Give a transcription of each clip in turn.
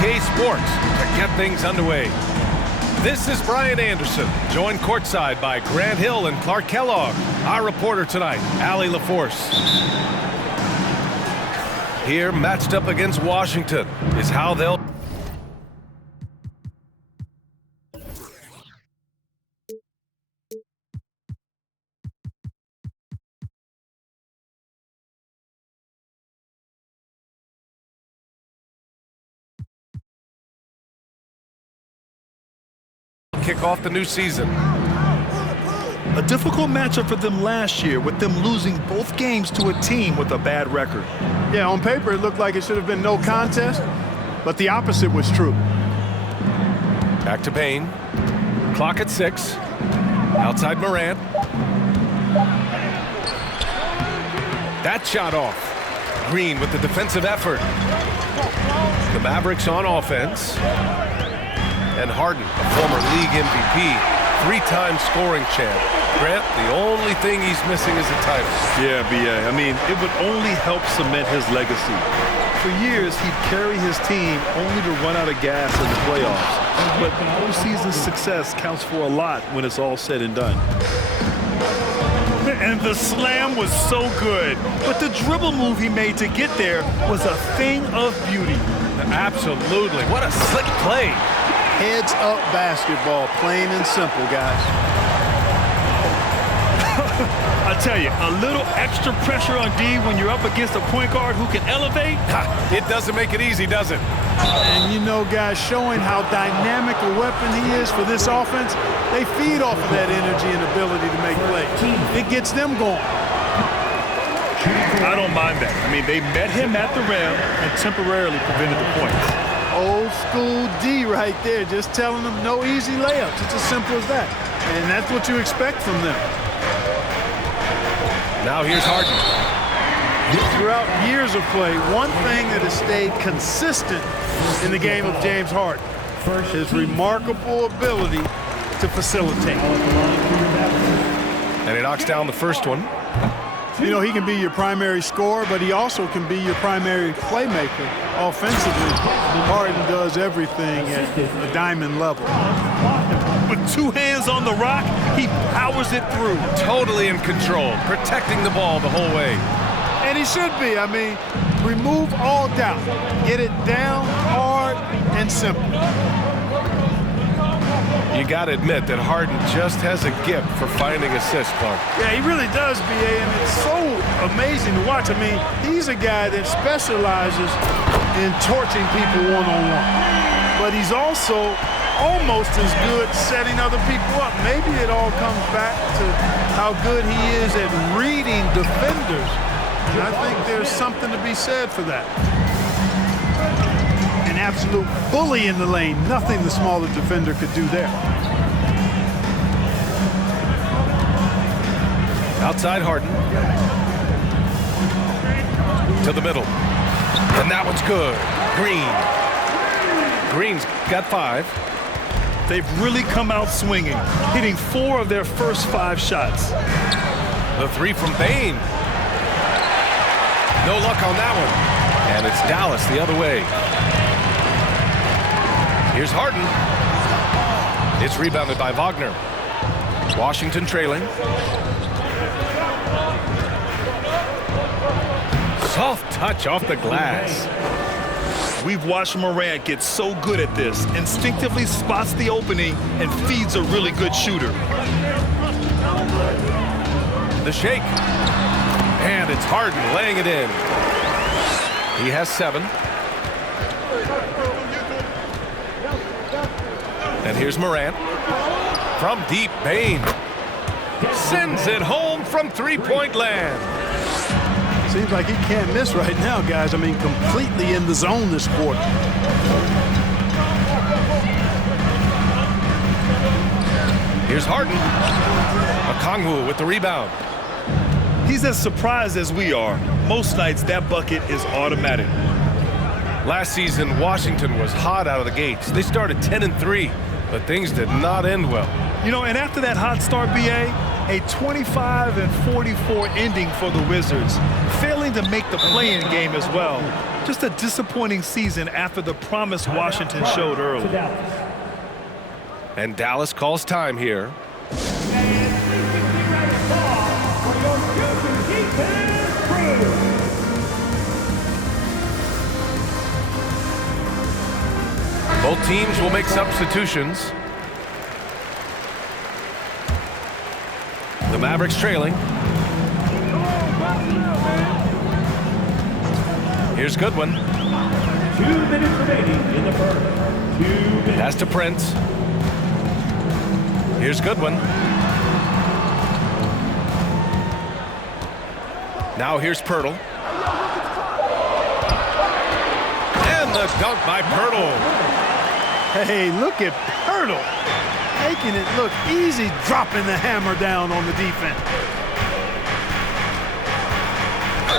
PK Sports to get things underway. This is Brian Anderson, joined courtside by Grant Hill and Clark Kellogg. Our reporter tonight, Allie LaForce. Here, matched up against Washington, is how they'll kick off the new season. A difficult matchup for them last year, with them losing both games to a team with a bad record. Yeah, on paper it looked like it should have been no contest, but the opposite was true. Back to Payne. Clock at 6. Outside Morant. That shot off. Green with the defensive effort. The Mavericks on offense. And Harden, a former league MVP, 3-time scoring champ. Grant, the only thing he's missing is a title. Yeah, B.A. I mean, it would only help cement his legacy. For years, he'd carry his team only to run out of gas in the playoffs. But postseason success counts for a lot when it's all said and done. And the slam was so good. But the dribble move he made to get there was a thing of beauty. Absolutely. What a slick play. Heads-up basketball, plain and simple, guys. I tell you, a little extra pressure on D when you're up against a point guard who can elevate. It doesn't make it easy, does it? And you know, guys, showing how dynamic a weapon he is for this offense, they feed off of that energy and ability to make plays. It gets them going. I don't mind that. I mean, they met him at the rim and temporarily prevented the points. Old school D right there, just telling them no easy layups. It's as simple as that. And that's what you expect from them. Now here's Harden. Throughout years of play, one thing that has stayed consistent in the game of James Harden, his remarkable ability to facilitate. And he knocks down the first one. You know, he can be your primary scorer, but he also can be your primary playmaker offensively. Harden does everything at a diamond level. With 2 hands on the rock, he powers it through. Totally in control, protecting the ball the whole way. And he should be. I mean, remove all doubt. Get it down hard and simple. You got to admit that Harden just has a gift for finding assists, Clark. Yeah, he really does, B.A., and it's so amazing to watch. I mean, he's a guy that specializes in torching people one-on-one. But he's also almost as good setting other people up. Maybe it all comes back to how good he is at reading defenders. And I think there's something to be said for that. An absolute bully in the lane. Nothing the smaller defender could do there. Outside Harden. To the middle. And that one's good. Green's got 5. They've really come out swinging, hitting 4 of their first 5 shots. The 3 from Payne. No luck on that one. And it's Dallas the other way. Here's Harden. It's rebounded by Wagner. Washington trailing. Soft touch off the glass. We've watched Morant get so good at this. Instinctively spots the opening and feeds a really good shooter. The shake. And it's Harden laying it in. He has 7. And here's Morant. From deep, Payne sends it home from three-point land. Seems like he can't miss right now, guys. I mean, completely in the zone this quarter. Here's Harden. Okongwu with the rebound. He's as surprised as we are. Most nights, that bucket is automatic. Last season, Washington was hot out of the gates. They started 10-3, but things did not end well. You know, and after that hot start, B.A., A 25-44 ending for the Wizards, failing to make the play-in game as well. Just a disappointing season after the promise Washington showed early. And Dallas calls time here. Both teams will make substitutions. The Mavericks trailing. Here's Goodwin. 2 minutes remaining in the first. 2 minutes. Pass to Prince. Here's Goodwin. Now here's Pirtle. And the dunk by Pirtle. Hey, look at Pirtle. Making it look easy, dropping the hammer down on the defense.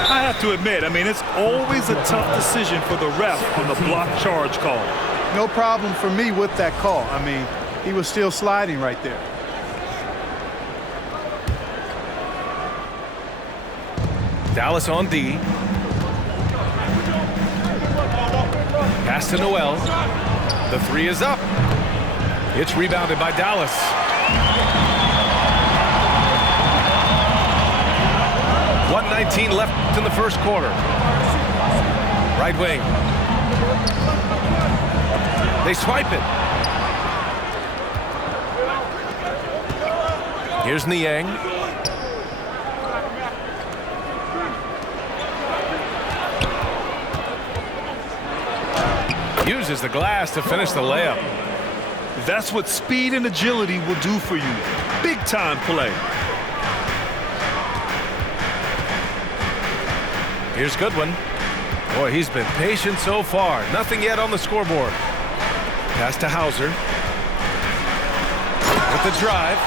I have to admit, I mean, it's always a tough decision for the ref on the block charge call. No problem for me with that call. I mean, he was still sliding right there. Dallas on D. Pass to Noel. The three is up. It's rebounded by Dallas. .119 left in the first quarter. Right wing. They swipe it. Here's Niang. Uses the glass to finish the layup. That's what speed and agility will do for you. Big time play. Here's Goodwin. Boy, he's been patient so far. Nothing yet on the scoreboard. Pass to Hauser. With the drive.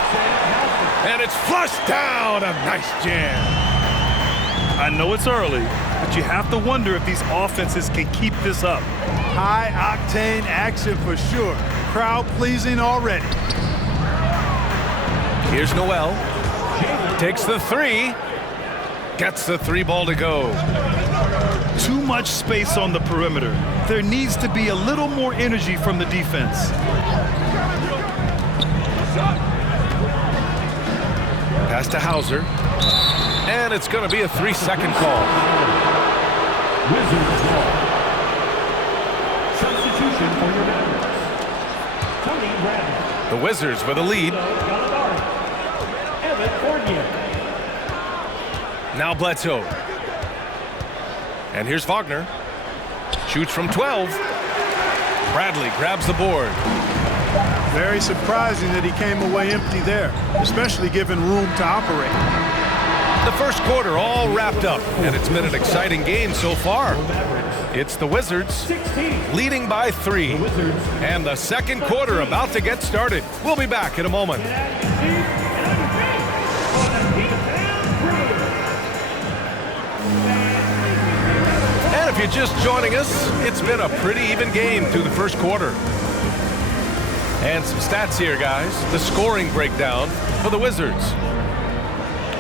And it's flushed down. A nice jam. I know it's early, but you have to wonder if these offenses can keep this up. High-octane action for sure. Crowd pleasing already. Here's Noel. Takes the three. Gets the three ball to go. Too much space on the perimeter. There needs to be a little more energy from the defense. Pass to Hauser. And it's going to be a 3-second call. Wizards ball. Substitution for your Mavericks. Tony Bradley. The Wizards with a lead. Evan Fournier. Now Bledsoe. And here's Wagner. Shoots from 12. Bradley grabs the board. Very surprising that he came away empty there, especially given room to operate. The first quarter all wrapped up, and it's been an exciting game so far. It's the Wizards leading by 3. And the second quarter about to get started. We'll be back in a moment. And if you're just joining us, it's been a pretty even game through the first quarter. And some stats here, guys. The scoring breakdown for the Wizards.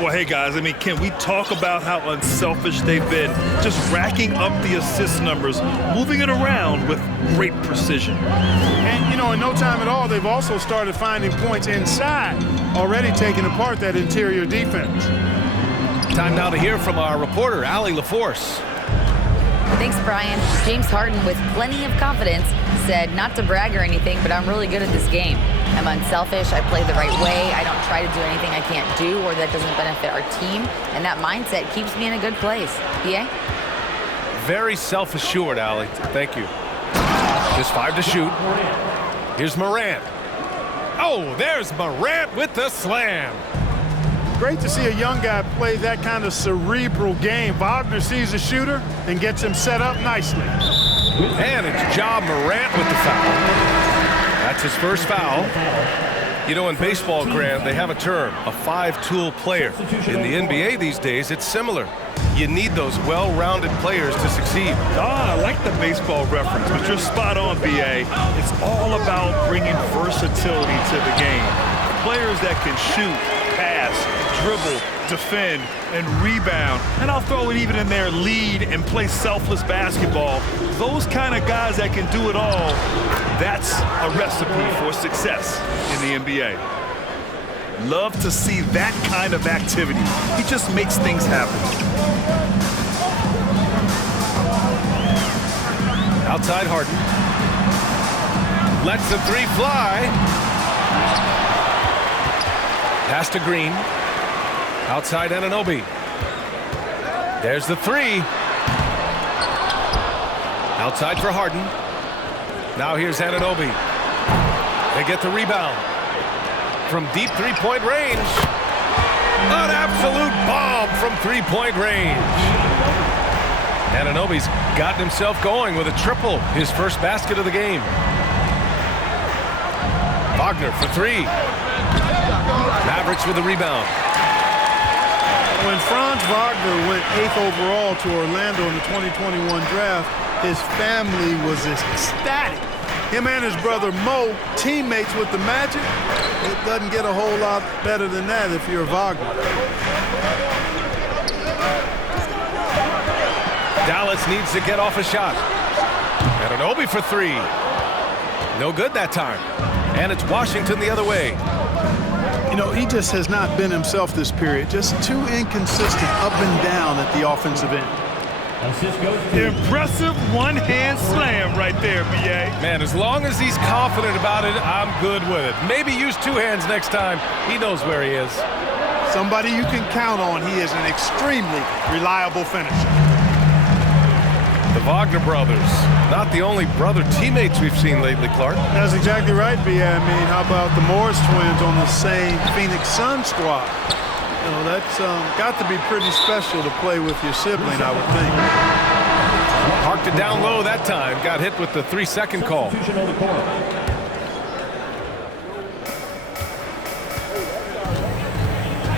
Well, hey, guys, I mean, can we talk about how unselfish they've been? Just racking up the assist numbers, moving it around with great precision. And, you know, in no time at all, they've also started finding points inside, already taking apart that interior defense. Time now to hear from our reporter, Allie LaForce. Thanks, Brian. James Harden, with plenty of confidence, said not to brag or anything, but I'm really good at this game. I'm unselfish. I play the right way. I don't try to do anything I can't do or that doesn't benefit our team. And that mindset keeps me in a good place. PA? Very self-assured, Allie. Thank you. Just 5 to shoot. Here's Morant. Oh, there's Morant with the slam. Great to see a young guy play that kind of cerebral game. Wagner sees a shooter and gets him set up nicely. And it's Ja Morant with the foul. That's his first foul. You know, in baseball, Grant, they have a term, a 5-tool player. In the NBA these days, it's similar. You need those well-rounded players to succeed. I like the baseball reference, but you're spot on, BA. It's all about bringing versatility to the game. Players that can shoot, pass, dribble, defend, and rebound. And I'll throw it even in there, lead and play selfless basketball. Those kind of guys that can do it all, that's a recipe for success in the NBA. Love to see that kind of activity. He just makes things happen. Outside Harden. Lets the three fly. Pass to Green. Outside Anunoby. There's the three. Outside for Harden. Now here's Anunoby. They get the rebound. From deep three-point range. An absolute bomb from three-point range. Anunoby's gotten himself going with a triple, his first basket of the game. Wagner for three. Mavericks with the rebound. When Franz Wagner went 8th overall to Orlando in the 2021 draft, his family was ecstatic. Him and his brother Mo, teammates with the Magic. It doesn't get a whole lot better than that if you're Wagner. Dallas needs to get off a shot. Anunoby for three. No good that time. And it's Washington the other way. You know, he just has not been himself this period. Just too inconsistent up and down at the offensive end. Impressive one-hand slam right there, B.A. Man, as long as he's confident about it, I'm good with it. Maybe use two hands next time. He knows where he is. Somebody you can count on. He is an extremely reliable finisher. The Wagner brothers, not the only brother teammates we've seen lately, Clark. That's exactly right, B.A. I mean, how about the Morris twins on the same Phoenix Sun squad? You know, that's got to be pretty special to play with your sibling, I would think. Parked it down low that time. Got hit with the 3-second call.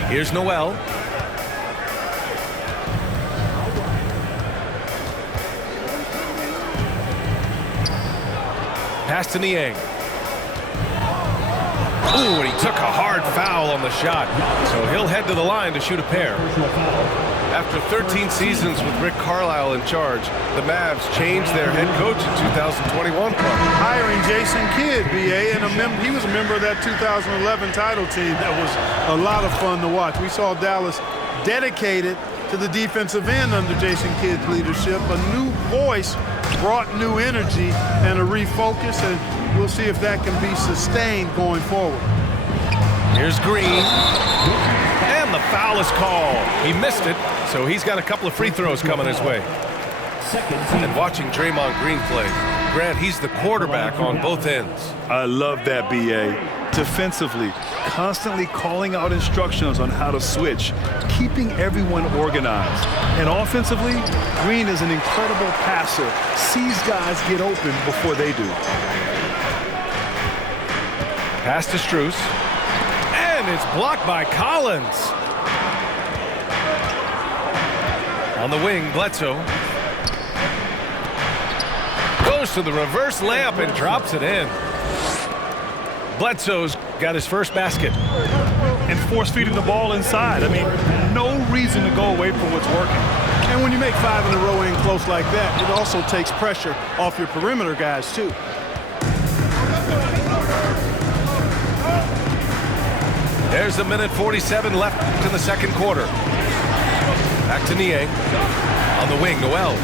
Here's Noel. Pass to Niang. Ooh, and he took a hard foul on the shot. So he'll head to the line to shoot a pair. After 13 seasons with Rick Carlisle in charge, the Mavs changed their head coach in 2021. Hiring Jason Kidd, B.A., and he was a member of that 2011 title team. That was a lot of fun to watch. We saw Dallas dedicated to the defensive end under Jason Kidd's leadership. A new voice brought new energy and a refocus, and we'll see if that can be sustained going forward. Here's Green. And the foul is called. He missed it, so he's got a couple of free throws coming his way. And watching Draymond Green play, Grant, he's the quarterback on both ends. I love that, B.A. Defensively, constantly calling out instructions on how to switch, keeping everyone organized. And offensively, Green is an incredible passer, sees guys get open before they do. Pass to Strus. And it's blocked by Collins. On the wing, Bledsoe. Goes to the reverse layup and drops it in. Bledsoe's got his first basket. And force-feeding the ball inside. I mean, no reason to go away from what's working. And when you make 5 in a row in close like that, it also takes pressure off your perimeter guys, too. There's 1:47 left in the second quarter. Back to Niang. On the wing, Noel.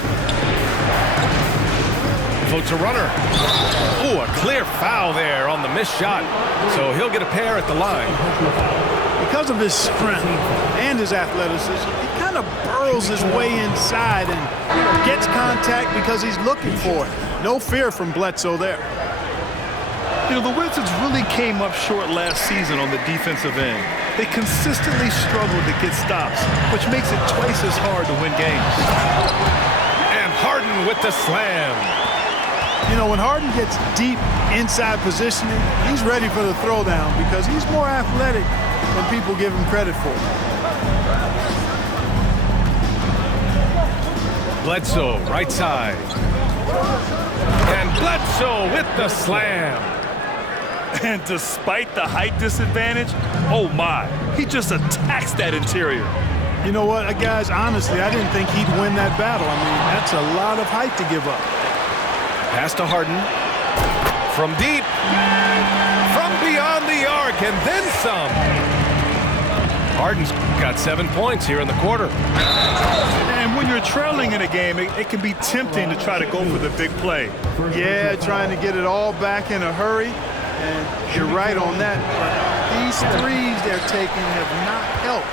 Floats a runner. Ooh, a clear foul there on the missed shot. So he'll get a pair at the line. Because of his strength and his athleticism, he kind of burrows his way inside and gets contact because he's looking for it. No fear from Bledsoe there. You know, the Wizards really came up short last season on the defensive end. They consistently struggled to get stops, which makes it twice as hard to win games. And Harden with the slam. You know, when Harden gets deep inside positioning, he's ready for the throwdown because he's more athletic than people give him credit for. Bledsoe, right side. And Bledsoe with the slam. And despite the height disadvantage, oh my, he just attacks that interior. You know what, guys, honestly, I didn't think he'd win that battle. I mean, that's a lot of height to give up. Pass to Harden. From deep. From beyond the arc, and then some. Harden's got 7 points here in the quarter. And when you're trailing in a game, it can be tempting to try to go for the big play. Yeah, trying to get it all back in a hurry. And you're right on that. But these threes they're taking have not helped.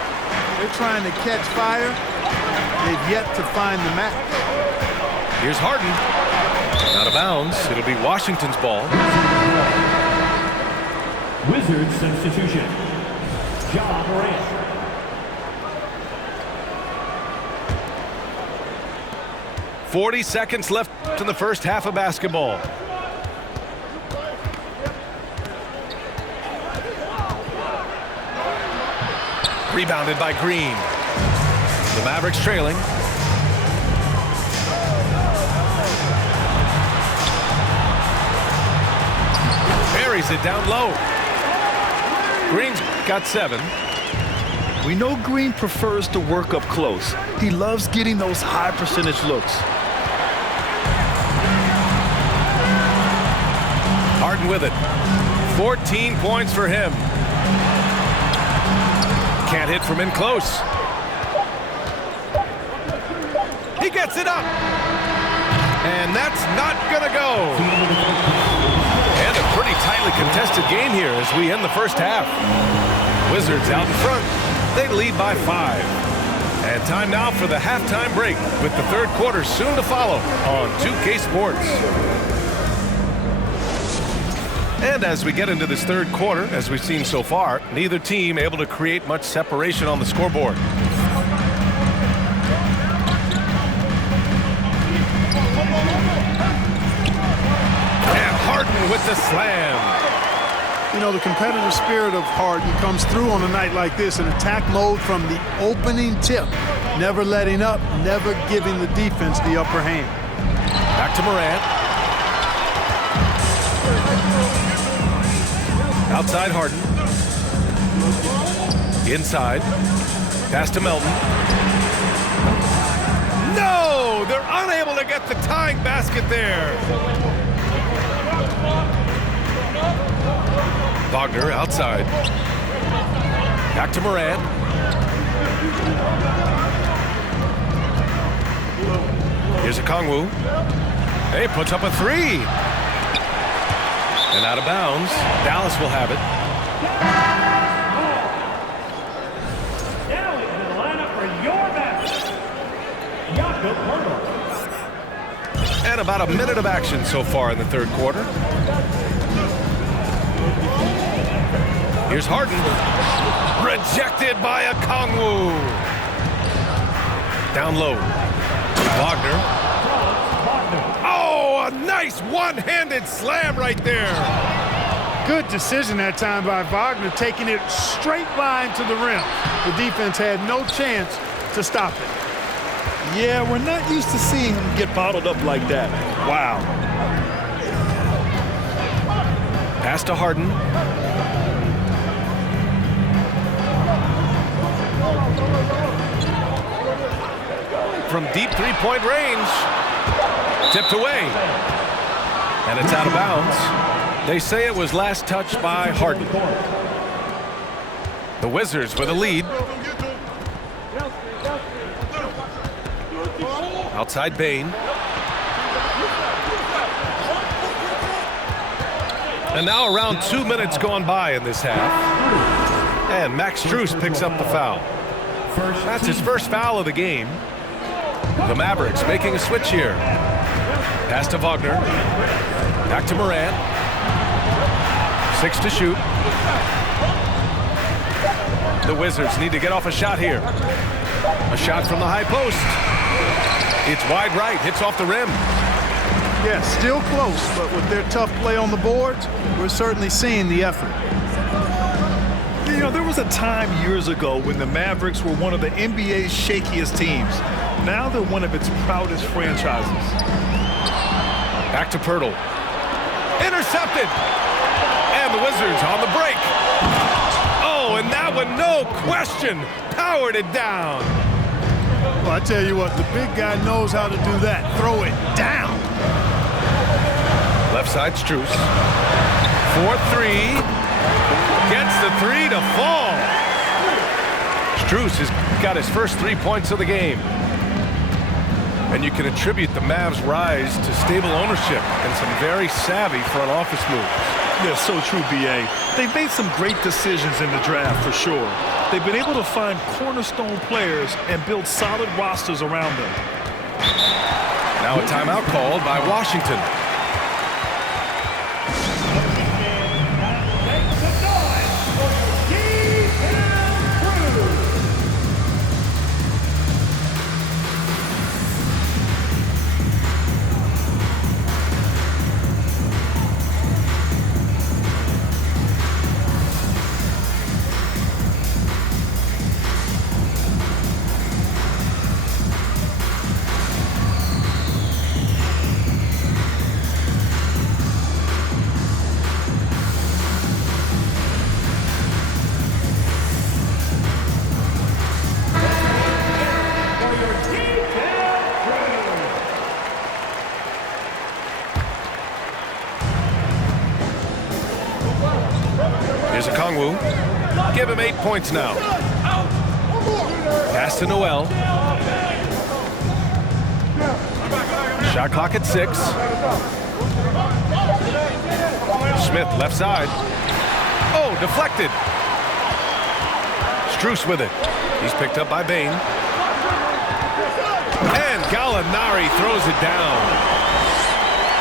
They're trying to catch fire. They've yet to find the match. Here's Harden. Out of bounds. It'll be Washington's ball. Wizards substitution. Ja Morant. .40 seconds left in the first half of basketball. Rebounded by Green. The Mavericks trailing. Buries it down low. Green's got 7. We know Green prefers to work up close. He loves getting those high percentage looks. Harden with it. 14 points for him. Can't hit from in close. He gets it up. And that's not gonna go. And a pretty tightly contested game here as we end the first half. Wizards out in front. They lead by 5. And time now for the halftime break with the third quarter soon to follow on 2K Sports. And as we get into this third quarter, as we've seen so far, neither team able to create much separation on the scoreboard. And Harden with the slam. You know, the competitive spirit of Harden comes through on a night like this in attack mode from the opening tip. Never letting up, never giving the defense the upper hand. Back to Morant. Outside Harden. Inside. Pass to Melton. No! They're unable to get the tying basket there. Wagner outside. Back to Morant. Here's Okongwu. Hey, puts up a 3. And out of bounds. Dallas will have it. Now into the lineup for your match. Jakob Poeltl. And about a minute of action so far in the third quarter. Here's Harden. Rejected by Okongwu. Down low. Wagner. Oh, a nice one-handed slam right there. Good decision that time by Wagner, taking it straight line to the rim. The defense had no chance to stop it. Yeah, we're not used to seeing him get bottled up like that. Wow. Pass to Harden. From deep three-point range. Tipped away. And it's out of bounds. They say it was last touched by Harden. The Wizards with a lead. Outside Bane. And now around 2 minutes gone by in this half. And Max Strus picks up the foul. That's his first foul of the game. The Mavericks making a switch here. Pass to Wagner. Back to Morant. 6 to shoot. The Wizards need to get off a shot here. A shot from the high post. It's wide right, hits off the rim. Yes, still close, but with their tough play on the boards, we're certainly seeing the effort. You know, there was a time years ago when the Mavericks were one of the NBA's shakiest teams. Now they're one of its proudest franchises. Back to Poeltl. Intercepted. And And the Wizards on the break. Oh, and that one, no question, powered it down. Well, I tell you what, the big guy knows how to do that. Throw it down. Left side, Strus. 4-3. Gets the three to fall. Strus has got his first 3 points of the game. And you can attribute the Mavs' rise to stable ownership and some very savvy front office moves. Yeah, so true, B.A. They've made some great decisions in the draft, for sure. They've been able to find cornerstone players and build solid rosters around them. Now a timeout called by Washington. Here's a Kongwu. Give him 8 points now. Pass to Noel. Shot clock at 6. Smith left side. Oh, deflected. Strus with it. He's picked up by Bane. And Gallinari throws it down.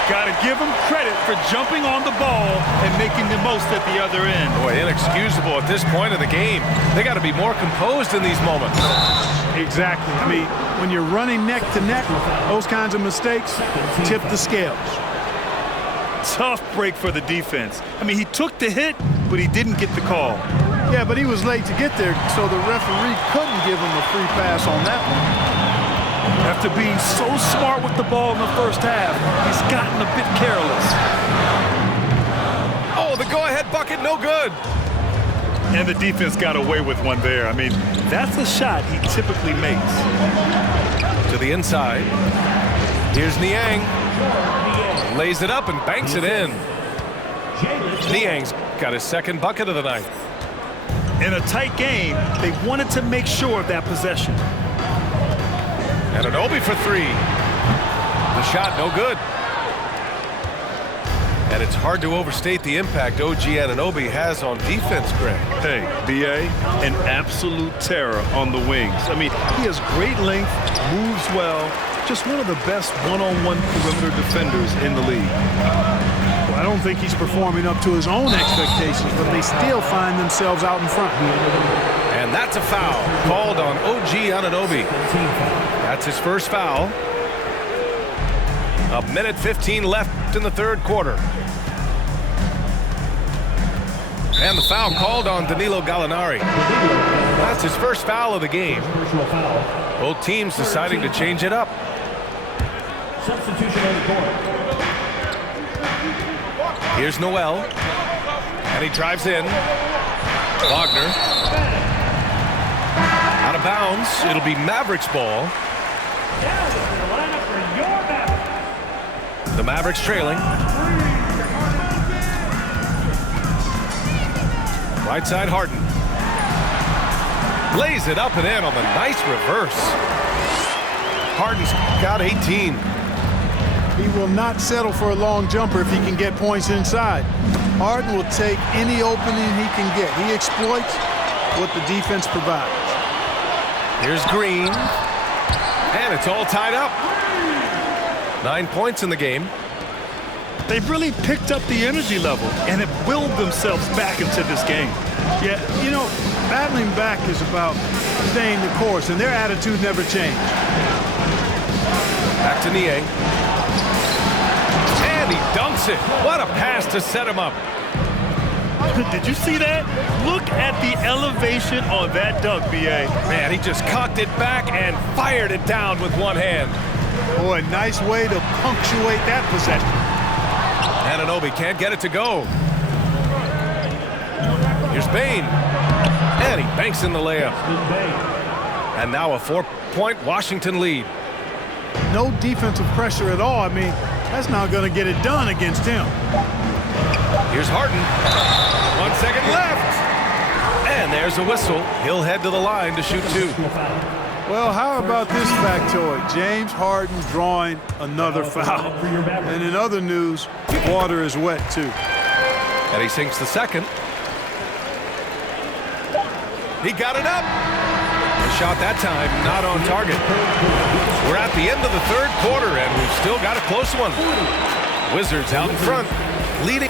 Got to give him credit for jumping on the ball and making the most at the other end. Boy, inexcusable at this point of the game. They got to be more composed in these moments. Exactly. I mean, when you're running neck to neck, those kinds of mistakes tip the scales. Tough break for the defense. I mean, he took the hit, but he didn't get the call. Yeah, but he was late to get there, so the referee couldn't give him a free pass on that one. After being so smart with the ball in the first half, he's gotten a bit careless. Oh, the go-ahead bucket, no good. And the defense got away with one there. I mean, that's a shot he typically makes. To the inside. Here's Niang. Lays it up and banks it in. Niang's got his second bucket of the night. In a tight game, they wanted to make sure of that possession. Anunoby for 3. The shot, no good. And it's hard to overstate the impact OG Anunoby has on defense, Greg. Hey, B.A., an absolute terror on the wings. I mean, he has great length, moves well, just one of the best one-on-one perimeter defenders in the league. Well, I don't think he's performing up to his own expectations, but they still find themselves out in front. And that's a foul called on OG Anunoby. That's his first foul. 1:15 left in the third quarter. And the foul called on Danilo Gallinari. That's his first foul of the game. Both teams deciding to change it up. Substitution on the court. Here's Noel. And he drives in. Wagner. Out of bounds. It'll be Mavericks ball. Now this is the lineup for your Mavericks. The Mavericks trailing. Right side Harden. Lays it up and in on the nice reverse. Harden's got 18. He will not settle for a long jumper if he can get points inside. Harden will take any opening he can get. He exploits what the defense provides. Here's Green. And it's all tied up. 9 points in the game. They've really picked up the energy level and have willed themselves back into this game. Yeah, you know, battling back is about staying the course, and their attitude never changed. Back to Niang. And he dunks it. What a pass to set him up. Did you see that? Look at the elevation on that dunk, B.A. Man, he just cocked it back and fired it down with one hand. Boy, nice way to punctuate that possession. Anunoby can't get it to go. Here's Bane. And he banks in the layup. And now a 4-point Washington lead. No defensive pressure at all. I mean, that's not going to get it done against him. Here's Harden. 1 second left. And there's a whistle. He'll head to the line to shoot 2. Well, how about this factoid? James Harden drawing another foul. And in other news, water is wet too. And he sinks the second. He got it up. The shot that time not on target. We're at the end of the third quarter, and we've still got a close one. Wizards out in front, leading.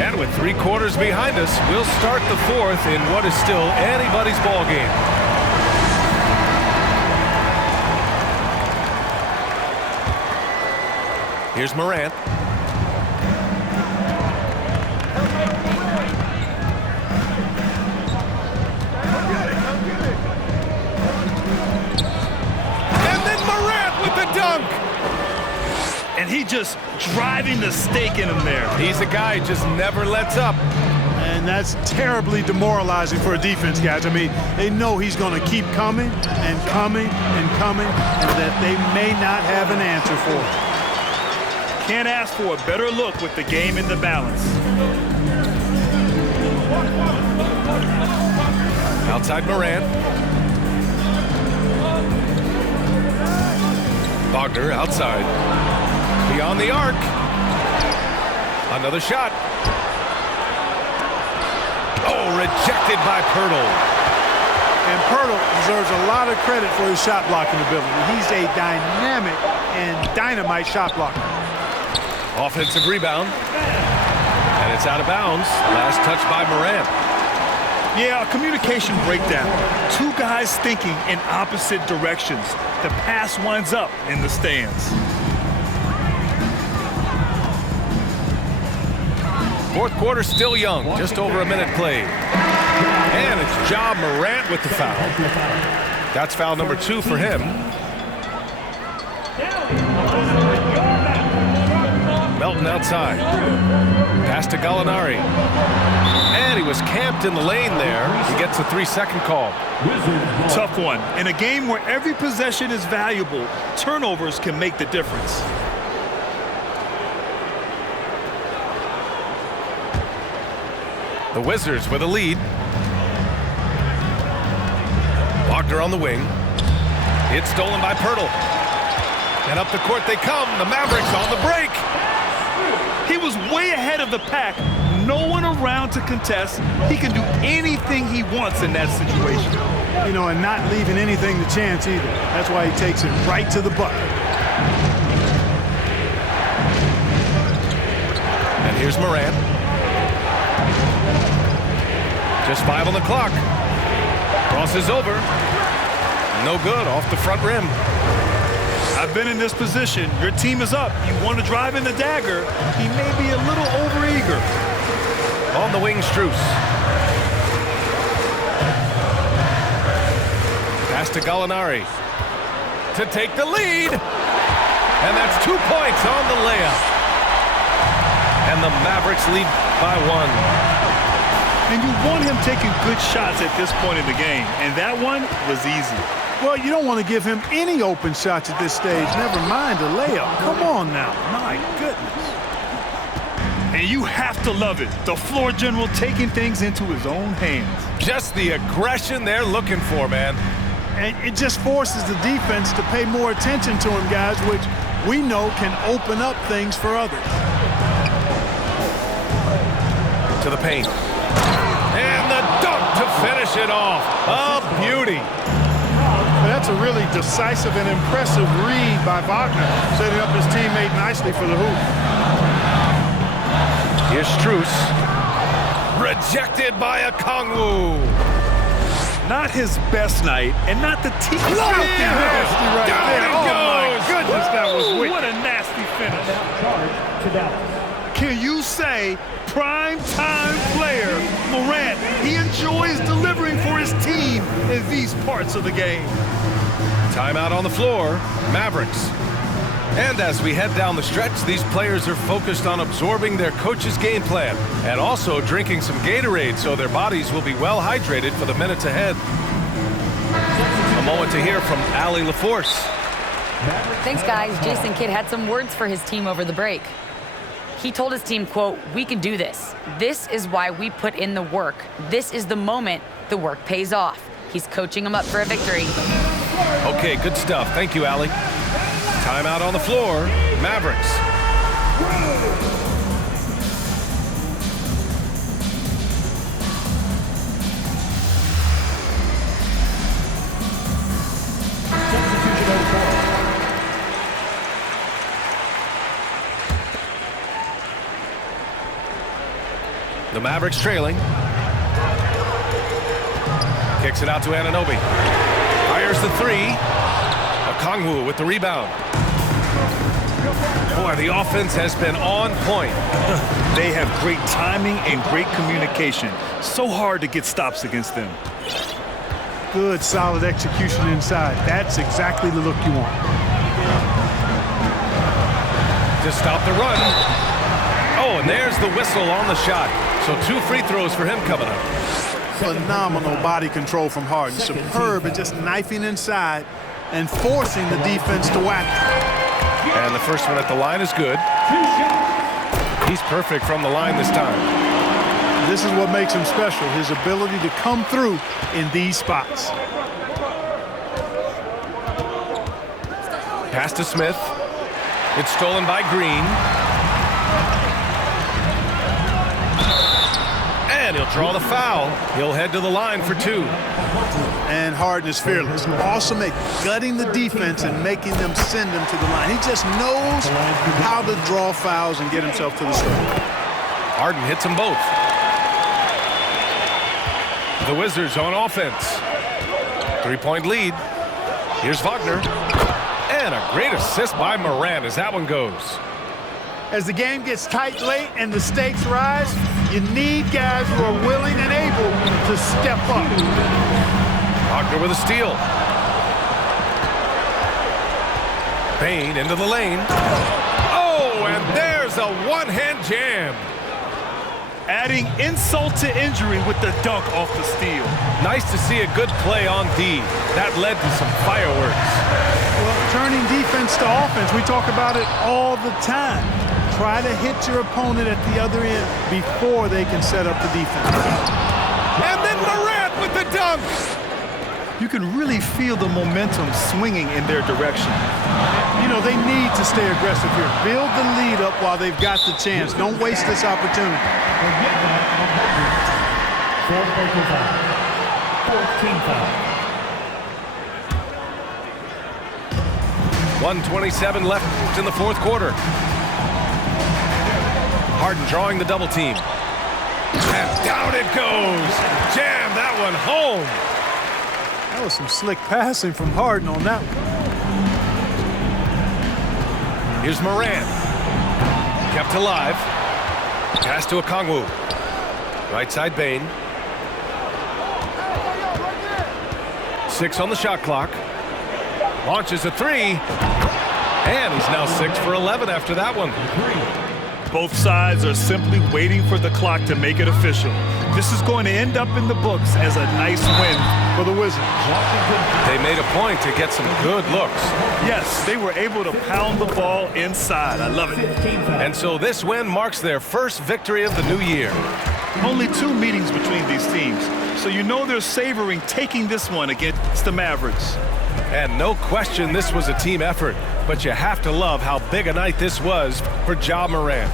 And with 3 quarters behind us, we'll start the fourth in what is still anybody's ball game. Here's Morant. And then Morant with the dunk. And he just driving the stake in him there. He's a guy who just never lets up. And that's terribly demoralizing for a defense, guys. I mean, they know he's going to keep coming and coming and coming, and that they may not have an answer for it. Can't ask for a better look with the game in the balance. Outside Morant. Wagner outside. Beyond the arc. Another shot. Oh, rejected by Poeltl. And Poeltl deserves a lot of credit for his shot blocking ability. He's a dynamic and dynamite shot blocker. Offensive rebound. And it's out of bounds. Last touch by Morant. Yeah, a communication breakdown. 2 guys thinking in opposite directions. The pass winds up in the stands. Fourth quarter still young. Just over a minute played. And it's Ja Morant with the foul. That's foul number 2 for him. Melton outside. Pass to Gallinari. And he was camped in the lane there. He gets a 3-second call. Tough one. In a game where every possession is valuable, turnovers can make the difference. The Wizards with a lead. Wagner on the wing. It's stolen by Poeltl. And up the court they come. The Mavericks on the break. He was way ahead of the pack. No one around to contest. He can do anything he wants in that situation. You know, and not leaving anything to chance either. That's why he takes it right to the bucket. And here's Morant. Just 5 on the clock. Crosses over. No good, off the front rim. I've been in this position. Your team is up. You want to drive in the dagger. He may be a little overeager. On the wing, Strus. Pass to Gallinari. To take the lead. And that's 2 points on the layup. And the Mavericks lead by 1. And you want him taking good shots at this point in the game. And that one was easy. Well, you don't want to give him any open shots at this stage. Never mind a layup. Come on now. My goodness. And you have to love it. The floor general taking things into his own hands. Just the aggression they're looking for, man. And it just forces the defense to pay more attention to him, guys, which we know can open up things for others. To the paint. And the dunk to finish it off. A beauty. That's a really decisive and impressive read by Wagner, setting up his teammate nicely for the hoop. Here's Strus. Rejected by Okongwu. Not his best night, and not the team. Down it goes. My goodness, that was wicked. What a nasty finish. Can you say prime-time player Morant, he enjoys delivering for his team in these parts of the game? Timeout on the floor. Mavericks. And as we head down the stretch, these players are focused on absorbing their coach's game plan and also drinking some Gatorade so their bodies will be well hydrated for the minutes ahead. A moment to hear from Allie LaForce. Thanks, guys. Jason Kidd had some words for his team over the break. He told his team, quote, "We can do this. This is why we put in the work. This is the moment the work pays off." He's coaching them up for a victory. Okay, good stuff. Thank you, Allie. Timeout on the floor. Mavericks. The Mavericks trailing. Kicks it out to Anunoby. Fires the three. Okongwu with the rebound. Boy, the offense has been on point. They have great timing and great communication. So hard to get stops against them. Good, solid execution inside. That's exactly the look you want. To stop the run. Oh, and there's the whistle on the shot. So 2 free throws for him coming up. Phenomenal body control from Harden. Superb at just knifing inside and forcing the defense to whack. And the first one at the line is good. He's perfect from the line this time. This is what makes him special, his ability to come through in these spots. Pass to Smith. It's stolen by Green. And he'll draw the foul. He'll head to the line for 2. And Harden is fearless. Awesome at gutting the defense and making them send him to the line. He just knows how to draw fouls and get himself to the score. Harden hits them both. The Wizards on offense. 3-point lead. Here's Wagner. And a great assist by Moran as that one goes. As the game gets tight late and the stakes rise, you need guys who are willing and able to step up. Wagner with a steal. Payne into the lane. Oh, and there's a one-hand jam. Adding insult to injury with the dunk off the steal. Nice to see a good play on D. That led to some fireworks. Well, turning defense to offense, we talk about it all the time. Try to hit your opponent at the other end before they can set up the defense. And then Morant with the dunk. You can really feel the momentum swinging in their direction. You know, they need to stay aggressive here. Build the lead up while they've got the chance. Don't waste this opportunity. 1:27 left in the fourth quarter. Harden drawing the double team. And down it goes. Jam that one home. That was some slick passing from Harden on that one. Here's Moran. Kept alive. Pass to Okongwu. Right side Bane. 6 on the shot clock. Launches a 3. And he's now 6 for 11 after that one. Both sides are simply waiting for the clock to make it official. This is going to end up in the books as a nice win for the Wizards. They made a point to get some good looks. Yes, they were able to pound the ball inside. I love it. And so this win marks their first victory of the new year. Only 2 meetings between these teams, so you know they're savoring taking this one against the Mavericks. And no question this was a team effort, but you have to love how big a night this was for Ja Morant.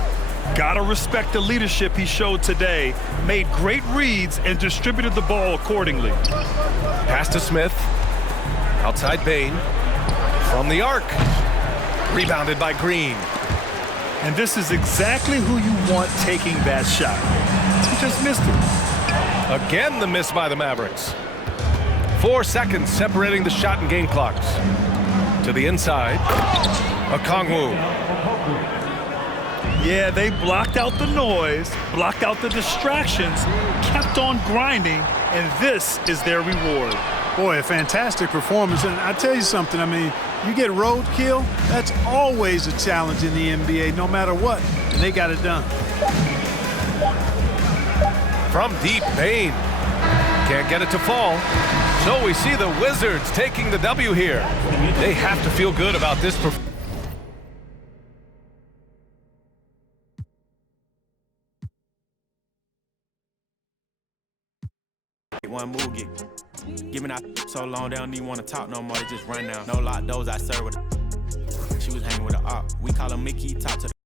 Gotta respect the leadership he showed today, made great reads and distributed the ball accordingly. Pass to Smith. Outside Bane. From the arc. Rebounded by Green. And this is exactly who you want taking that shot. He just missed it. Again, the miss by the Mavericks. 4 seconds separating the shot and game clocks. To the inside. Okongwu. Yeah, they blocked out the noise, blocked out the distractions, kept on grinding, and this is their reward. Boy, a fantastic performance. And I tell you something, I mean, you get roadkill, that's always a challenge in the NBA, no matter what. And they got it done. From deep, Bane can't get it to fall. So we see the Wizards taking the W here. They have to feel good about this performance. One move, give me that so long they don't even want to talk no more. They just run down. No lock doors, I serve with. She was hanging with the op. We call him Mickey. Talk to the